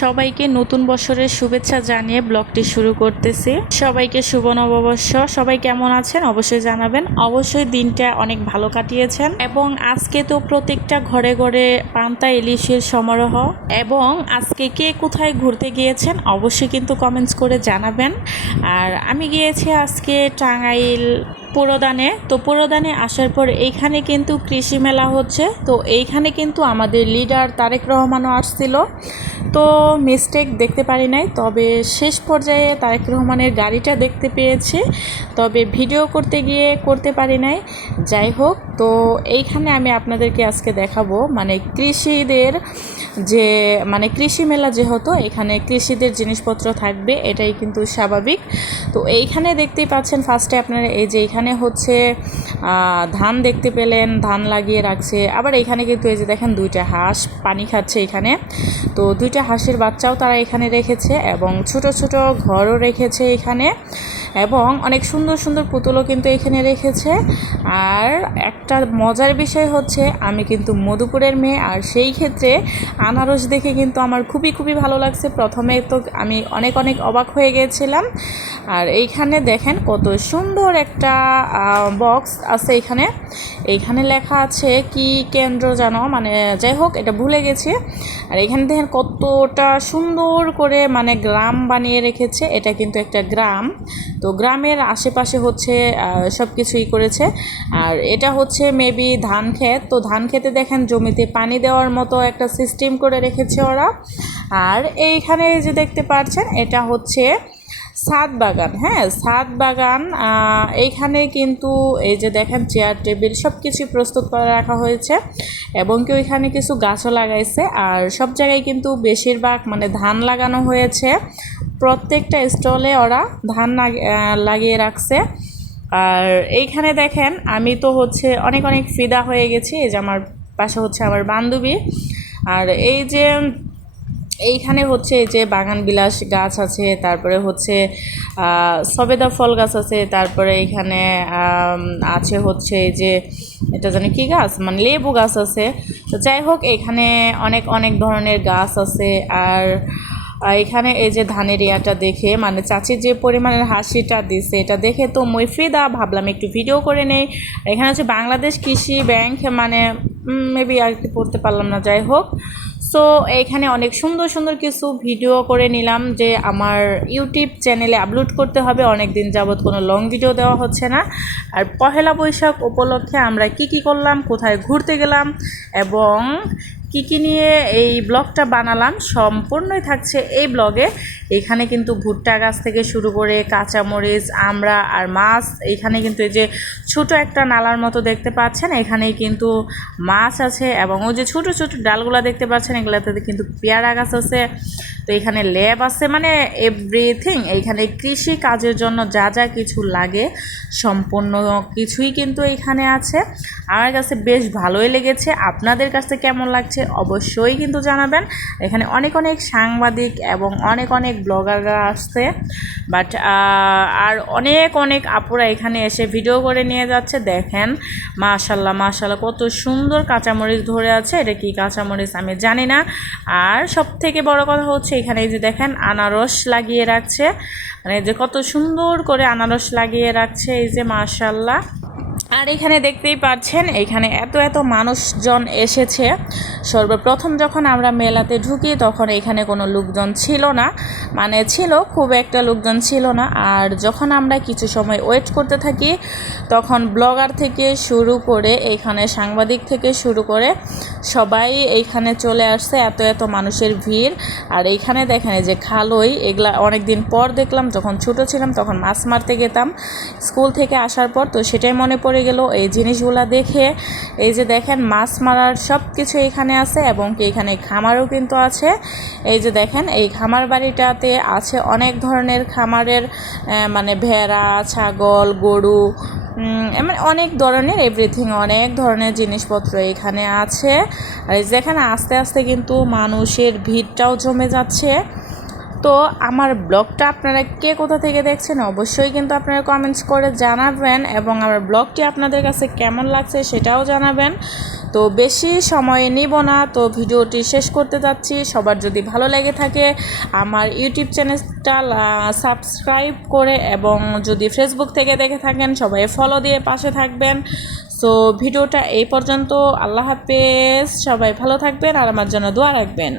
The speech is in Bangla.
সবাইকে নতুন বছরের শুভেচ্ছা জানিয়ে ব্লগটি শুরু করতেছি। সবাইকে শুভ নববর্ষ। সবাই কেমন আছেন অবশ্যই জানাবেন। অবশ্যই দিনটা অনেক ভালো কাটিয়েছেন এবং আজকে তো প্রত্যেকটা ঘরে ঘরে পান্তা ইলিশের সমারোহ। এবং আজকে কে কোথায় ঘুরতে গিয়েছেন অবশ্যই কিন্তু কমেন্টস করে জানাবেন। আর আমি গিয়েছি আজকে টাঙ্গাইল পুরোদানে। তো পুরোদানে আসার পর এইখানে কিন্তু কৃষি মেলা হচ্ছে। তো এইখানে কিন্তু আমাদের লিডার তারেক রহমানও আসছিল। তো মিস্টেক দেখতে পারি নাই, তবে শেষ পর্যায়ে তারেক রহমানের গাড়িটা দেখতে পেয়েছি, তবে ভিডিও করতে গিয়ে করতে পারি নাই। যাই হোক, তো এইখানে আমি আপনাদেরকে আজকে দেখাবো মানে কৃষিদের যে কৃষি মেলা যেহেতু এখানে কৃষিদের জিনিসপত্র থাকবে, এটাই কিন্তু স্বাভাবিক। তো এইখানে দেখতেই পাচ্ছেন ফার্স্টে আপনারা এই যে এখানে হচ্ছে ধান দেখতে পেলেন, ধান লাগিয়ে রাখছে। আবার এখানে কিন্তু এই যে দেখেন দুইটা হাঁস পানি খাচ্ছে এখানে। তো দুইটা হাঁসের বাচ্চাও তারা এখানে রেখেছে এবং ছোট ছোট ঘরও রেখেছে এখানে, এবং অনেক সুন্দর সুন্দর পুতুলও কিন্তু এখানে রেখেছে। আর একটা মজার বিষয় হচ্ছে আমি কিন্তু মধুপুরের মেয়ে, আর সেই ক্ষেত্রে আনারস দেখে কিন্তু আমার খুবই খুবই ভালো লাগছে। প্রথমে তো আমি অনেক অনেক অবাক হয়ে গিয়েছিলাম। আর এইখানে দেখেন কত সুন্দর একটা বক্স আছে এইখানে লেখা আছে কি কেন্দ্র জানো, যাই হোক এটা ভুলে গেছি। আর এখানে দেখেন কতটা সুন্দর করে গ্রাম বানিয়ে রেখেছে। এটা কিন্তু একটা গ্রাম, তো গ্রামের আশেপাশে হচ্ছে সব কিছুই করেছে। আর এটা হচ্ছে মেবি ধান ক্ষেত। তো ধান খেতে দেখেন জমিতে পানি দেওয়ার মতো একটা সিস্টেম করে রেখেছে ওরা। আর এইখানে যে দেখতে পাচ্ছেন এটা হচ্ছে ছাদ বাগান। হ্যাঁ, ছাদ বাগান। এইখানে কিন্তু এই যে দেখেন চেয়ার টেবিল সব কিছুই প্রস্তুত করে রাখা হয়েছে, এবং কেউ এখানে কিছু গাছও লাগাইছে। আর সব জায়গায় কিন্তু বেশিরভাগ ধান লাগানো হয়েছে। প্রত্যেকটা স্টলে ওরা ধান লাগিয়ে রাখছে। আর এইখানে দেখেন আমি তো হচ্ছে অনেক অনেক ফিদা হয়ে গেছি। এই যে আমার পাশে হচ্ছে আমার বান্ধবী। আর এই যে এইখানে হচ্ছে এই যে বাগান বিলাস গাছ আছে, তারপরে হচ্ছে সবেদা ফল গাছ আছে, তারপরে এখানে আছে হচ্ছে এই যে এটা জানি কি গাছ, লেবু গাছ আছে। তো যাই হোক এখানে অনেক অনেক ধরনের গাছ আছে। আর এখানে এই যে ধানের ইয়াটা দেখে চাচির যে পরিমাণের হাসিটা দিছে এটা দেখে তো মই ফিদা, ভাবলাম একটু ভিডিও করে নেই। এখানে হচ্ছে বাংলাদেশ কৃষি ব্যাংক, মেবি আর কি পড়তে পারলাম না, যাই হোক। সো এখানে অনেক সুন্দর সুন্দর কিছু ভিডিও করে নিলাম যে আমার ইউটিউব চ্যানেলে আপলোড করতে হবে। অনেক দিন যাবৎ কোনো লং ভিডিও দেওয়া হচ্ছে না। আর পহেলা বৈশাখ উপলক্ষে আমরা কি করলাম, কোথায় ঘুরতে গেলাম এবং কি নিয়ে এই ব্লগটা বানালাম সম্পূর্ণই থাকছে এই ব্লগে। এখানে কিন্তু ভুট্টা গাছ থেকে শুরু করে কাঁচামরিচ, আমড়া আর মাছ। এইখানে কিন্তু এই যে ছোট একটা নালার মতো দেখতে পাচ্ছেন, এখানেই কিন্তু মাছ আছে। এবং ওই যে ছোট ছোট ডালগুলা দেখতে পাচ্ছেন এগুলাতে কিন্তু পেয়ারা গাছ আছে। তো এখানে ল্যাব আছে, এভরিথিং। এইখানে কৃষি কাজের জন্য যা যা কিছু লাগে সম্পূর্ণ কিছুই কিন্তু এখানে আছে। আমার কাছে বেশ ভালোই লেগেছে। আপনাদের কাছে কেমন লাগছে অবশ্যই কিন্তু জানাবেন। এখানে অনেক অনেক সাংবাদিক এবং অনেক অনেক ব্লগাররা আসছে, বাট আর অনেক অনেক আপুরা এখানে এসে ভিডিও করে নিয়ে যাচ্ছে। দেখেন মাশাল্লাহ মাশাল্লাহ কত সুন্দর কাঁচামরিচ ধরে আছে। এটা কি কাঁচামরিচ আমি জানি না। আর সব থেকে বড় কথা হচ্ছে এখানে এই যে দেখেন আনারস লাগিয়ে রাখছে, যে কত সুন্দর করে আনারস লাগিয়ে রাখছে, এই যে মাশাল্লাহ। আর এখানে দেখতেই পাচ্ছেন এখানে এত এত মানুষজন এসেছে। সর্বপ্রথম যখন আমরা মেলাতে ঢুকি তখন এখানে কোনো লোকজন ছিল না, ছিল খুব একটা লোকজন ছিল না। আর যখন আমরা কিছু সময় ওয়েট করতে থাকি তখন ব্লগার থেকে শুরু করে এখানে সাংবাদিক থেকে শুরু করে সবাই এইখানে চলে আসছে, এত এত মানুষের ভিড়। আর এইখানে দেখেন এই যে খালই, এগুলা অনেক দিন পর দেখলাম। যখন ছোট ছিলাম তখন মাছ মারতে যেতাম স্কুল থেকে আসার পর, তো সেটাই মনে পড়ে গেল এই জিনিসগুলা দেখে। এই যে দেখেন মাছ মারার সব কিছু এখানে আছে, এবং এখানে খামারও কিন্তু আছে। এই যে দেখেন এই খামার বাড়িটাতে আছে অনেক ধরনের খামারের ভেড়া, ছাগল, গরু, অনেক ধরনের এভরিথিং, অনেক ধরনের জিনিসপত্র এখানে আছে। আর এই যেখানে আস্তে আস্তে কিন্তু মানুষের ভিড়টাও জমে যাচ্ছে। তো আমার ব্লগটা আপনারা কে কোথা থেকে দেখছেন অবশ্যই কিন্তু আপনারা কমেন্টস করে জানাবেন, এবং আমার ব্লগটি আপনাদের কাছে কেমন লাগছে সেটাও জানাবেন। তো বেশি সময় নিব না, তো ভিডিওটি শেষ করতে যাচ্ছি। সবার যদি ভালো লেগে থাকে আমার ইউটিউব চ্যানেলটা সাবস্ক্রাইব করে, এবং যদি ফেসবুক থেকে দেখে থাকেন সবাই ফলো দিয়ে পাশে থাকবেন। সো ভিডিওটা এই পর্যন্ত। আল্লাহ হাফেজ, সবাই ভালো থাকবেন আর আমার জন্য দোয়া রাখবেন।